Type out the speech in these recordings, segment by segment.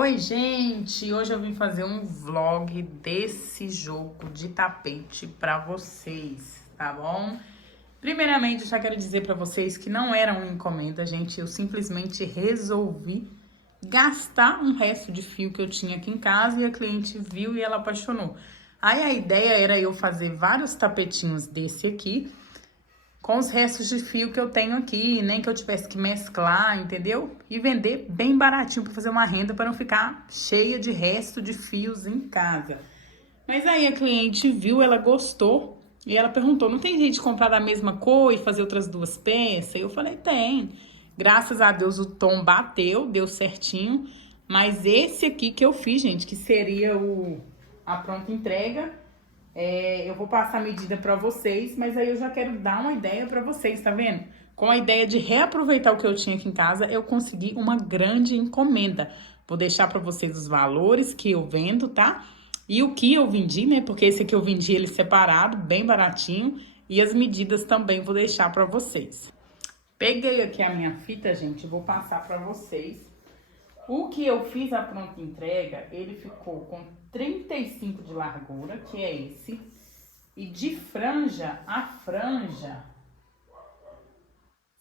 Oi, gente! Hoje eu vim fazer um vlog desse jogo de tapete pra vocês, tá bom? Primeiramente, eu já quero dizer pra vocês que não era uma encomenda, gente. Eu simplesmente resolvi gastar um resto de fio que eu tinha aqui em casa e a cliente viu e ela apaixonou. Aí a ideia era eu fazer vários tapetinhos desse aqui com os restos de fio que eu tenho aqui, nem que eu tivesse que mesclar, entendeu? E vender bem baratinho para fazer uma renda para não ficar cheia de resto de fios em casa. Mas aí a cliente viu, ela gostou e ela perguntou: não tem jeito de comprar da mesma cor e fazer outras duas peças? Eu falei: tem. Graças a Deus o tom bateu, deu certinho. Mas esse aqui que eu fiz, gente, que seria a pronta entrega. Eu vou passar a medida pra vocês, mas aí eu já quero dar uma ideia pra vocês, tá vendo? Com a ideia de reaproveitar o que eu tinha aqui em casa, eu consegui uma grande encomenda. Vou deixar pra vocês os valores que eu vendo, tá? E o que eu vendi, né? Porque esse aqui eu vendi ele separado, bem baratinho. E as medidas também vou deixar pra vocês. Peguei aqui a minha fita, gente, vou passar pra vocês. O que eu fiz a pronta entrega, ele ficou com 35 de largura, que é esse. E de franja a franja,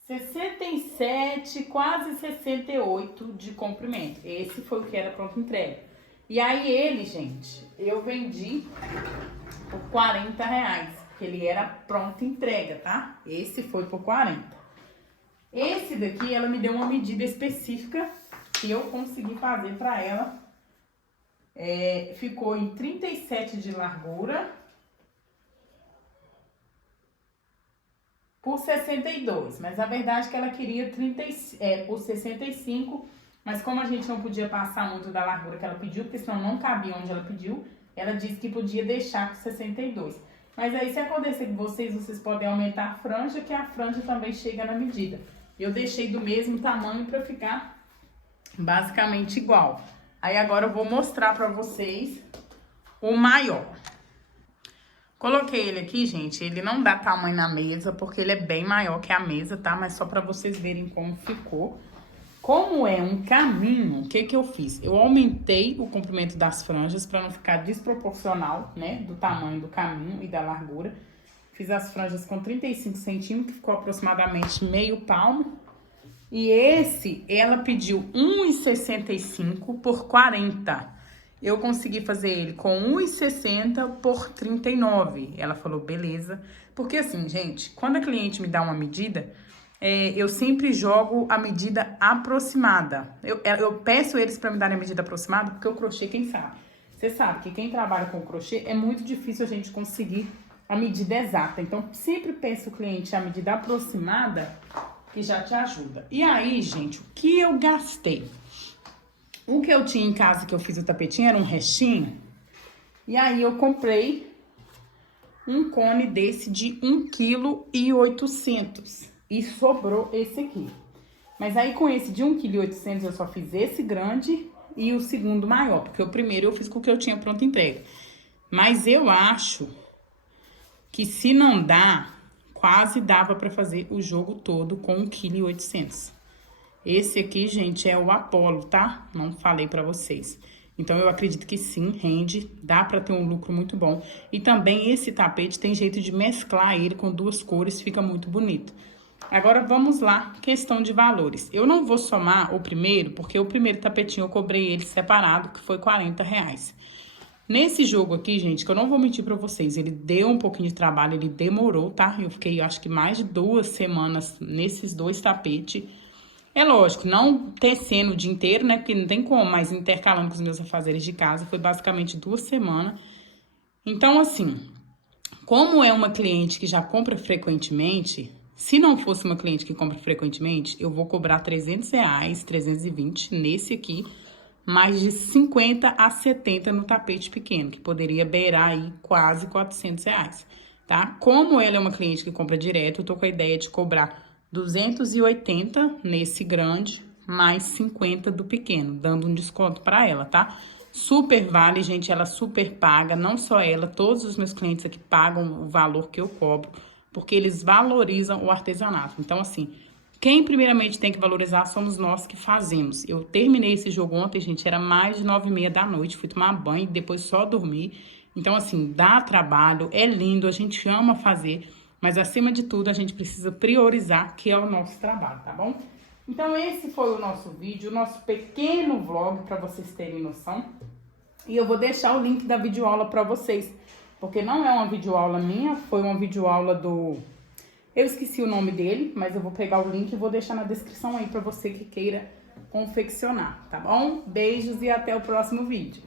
67, quase 68 de comprimento. Esse foi o que era pronta entrega. E aí ele, gente, eu vendi por R$40, porque ele era pronta entrega, tá? Esse foi por 40. Esse daqui, ela me deu uma medida específica que eu consegui fazer pra ela. Ficou em 37 de largura por 62, mas a verdade é que ela queria por 65, mas como a gente não podia passar muito da largura que ela pediu, porque senão não cabia onde ela pediu, ela disse que podia deixar com 62. Mas aí, se acontecer com vocês podem aumentar a franja, que a franja também chega na medida. Eu deixei do mesmo tamanho pra ficar basicamente igual. Aí agora eu vou mostrar pra vocês o maior. Coloquei ele aqui, gente, ele não dá tamanho na mesa, porque ele é bem maior que a mesa, tá? Mas só pra vocês verem como ficou. Como é um caminho, o que que eu fiz? Eu aumentei o comprimento das franjas pra não ficar desproporcional, né? Do tamanho do caminho e da largura. Fiz as franjas com 35 centímetros, que ficou aproximadamente meio palmo. E esse, ela pediu 1,65 por 40. Eu consegui fazer ele com 1,60 por 39. Ela falou, beleza. Porque assim, gente, quando a cliente me dá uma medida, eu sempre jogo a medida aproximada. Eu peço eles para me darem a medida aproximada, porque o crochê, quem sabe? Você sabe que quem trabalha com crochê é muito difícil a gente conseguir a medida exata. Então, sempre peço o cliente a medida aproximada, que já te ajuda. E aí, gente, o que eu gastei? O que eu tinha em casa que eu fiz o tapetinho era um restinho. E aí eu comprei um cone desse de 1,8 kg. E sobrou esse aqui. Mas aí com esse de 1,8 kg eu só fiz esse grande e o segundo maior. Porque o primeiro eu fiz com o que eu tinha pronta entrega. Mas eu acho que se não dá, quase dava pra fazer o jogo todo com 1,8 kg. Esse aqui, gente, é o Apollo, tá? Não falei pra vocês. Então, eu acredito que sim, rende, dá pra ter um lucro muito bom. E também esse tapete tem jeito de mesclar ele com duas cores, fica muito bonito. Agora, vamos lá, questão de valores. Eu não vou somar o primeiro, porque o primeiro tapetinho eu cobrei ele separado, que foi R$40. Nesse jogo aqui, gente, que eu não vou mentir pra vocês, ele deu um pouquinho de trabalho, ele demorou, tá? Eu fiquei, acho que mais de 2 semanas nesses dois tapetes. É lógico, não tecendo o dia inteiro, né? Porque não tem como, mas intercalando com os meus afazeres de casa, foi basicamente 2 semanas. Então, assim, como é uma cliente que já compra frequentemente, se não fosse uma cliente que compra frequentemente, eu vou cobrar R$300, 320 nesse aqui, mais de 50 a 70 no tapete pequeno, que poderia beirar aí quase R$400, tá? Como ela é uma cliente que compra direto, eu tô com a ideia de cobrar 280 nesse grande, mais 50 do pequeno, dando um desconto pra ela, tá? Super vale, gente, ela super paga, não só ela, todos os meus clientes aqui pagam o valor que eu cobro, porque eles valorizam o artesanato. Então, assim, Quem primeiramente tem que valorizar somos nós que fazemos. Eu terminei esse jogo ontem, gente, era mais de 9h30 da noite, fui tomar banho e depois só dormir. Então, assim, dá trabalho, é lindo, a gente ama fazer, mas acima de tudo a gente precisa priorizar, que é o nosso trabalho, tá bom? Então, esse foi o nosso vídeo, o nosso pequeno vlog, para vocês terem noção. E eu vou deixar o link da videoaula para vocês, porque não é uma videoaula minha, foi uma videoaula do... Eu esqueci o nome dele, mas eu vou pegar o link e vou deixar na descrição aí para você que queira confeccionar, tá bom? Beijos e até o próximo vídeo.